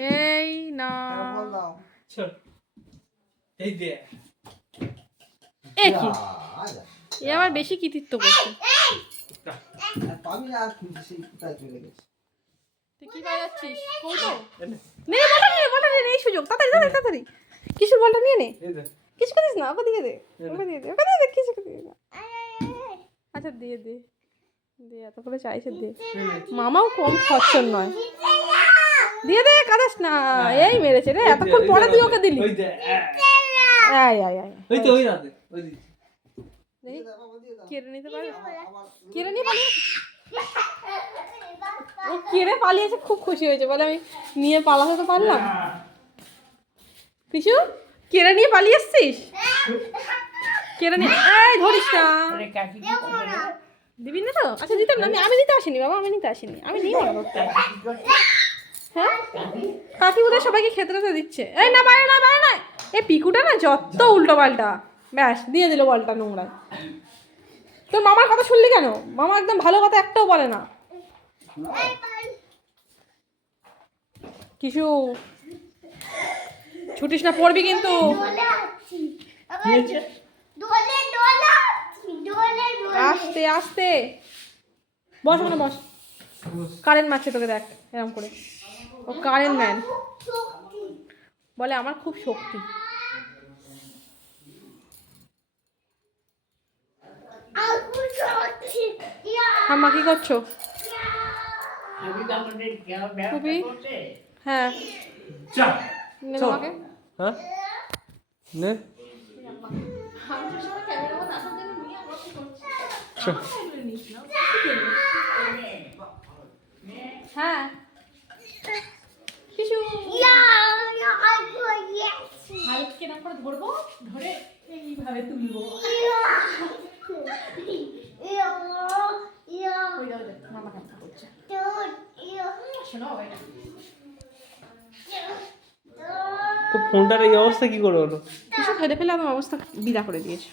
এই না। বল দাও। চল। এই দে। এ আবার বেশি কৃতিত্ব করছে। না তুই কি নে। বলটা বলটা নে, এই সুযোগ তাড়াতাড়ি তাড়াতাড়ি তাড়াতাড়ি। কিসের বলটা নিয়ে নে? কিছু করিস না ওকে দিয়ে দে ওকে দিয়ে দে ওকে দিয়ে দে কিছু দে আচ্ছা দিয়ে দে। দে এত করে চাইছে দে। মামাও কম খরচর নয়। দিয়ে দে কাদাস না। এই মেরেছে রে এতক্ষণ পরে তুই ওকে দিলি। ওই দে আয় আয় আয়। ওই তো ওই রাতে ওই দিচ্ছি দেখি। দিয়ে দাও, বাবা, দিয়ে দাও। কেড়ে নিতে পারবে? কেড়ে নিয়ে পালিয়ে ও কেড়ে পালিয়েছে খুব খুশি হয়েছে। বলে আমি নিয়ে পালাতে তো পারলাম। কিছু কেড়ে নিয়ে পালিয়ে এসছিস? কেড়ে নিয়ে এই ধরিস না। দিবি না। তো? আচ্ছা দিতাম না। আমি আমি নিতে আসিনি বাবা আমি নিতে আসিনি। আমি নিই না। বাবা। হ্যাঁ? কাকি? ওদের সবাইকে খেতে টেতে দিচ্ছে। এই না বাইরে না বাইরে না। এই পিকুটা না যত উল্টো পাল্টা। ব্যাস দিয়ে দিল বলটা নোংরায় তোর মামার কথা শুনলি কেন? মামা একদম ভালো কথা একটাও বলে না। কিছু ছুটিস না পড়বি কিন্তু। আস্তে আস্তে। বস ওখানে বস। কারেন্ট মারছে তোকে দেখ এরকম করে। ও কারেন্ট ম্যান বলে আমার খুব শক্তি। হাম্মা কি করছ? খুবই হ্যাঁ। হ্যাঁ? নে। হ্যাঁ কিছু করে ধরবো ধরে এইভাবে তুলবো। মামা করছে। শোনো তো ফোনটার এই অবস্থা কি করে হলো? কিছু খেলে ফেলে আমার অবস্থা বিদা করে দিয়েছে।